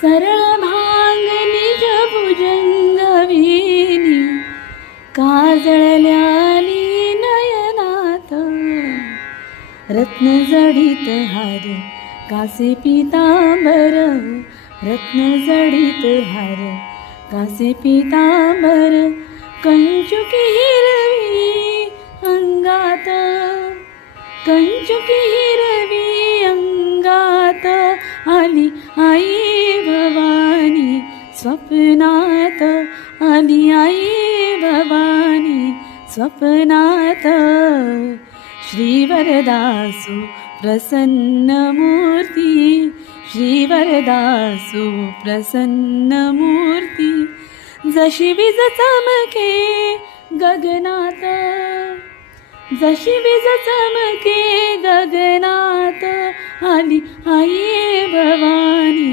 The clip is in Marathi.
सरळ भांग निज भुजंगविनी काजळल्यानी नयनात रत्न जडित हार कासे पीतांबर रत्न जडित हार कासे पीतांबर कंचुकी हिरवी अंगात कंचुकी हिरवी अंगात आली आई भवानी स्वप्नात आली आई भवानी स्वप्नात श्रीवरदासु प्रसन्नमूर्ती श्रीवरदासु प्रसन्नमूर्ती जशी वीज चमके गगनात जशी वीज चमके गगनात आली आई भवानी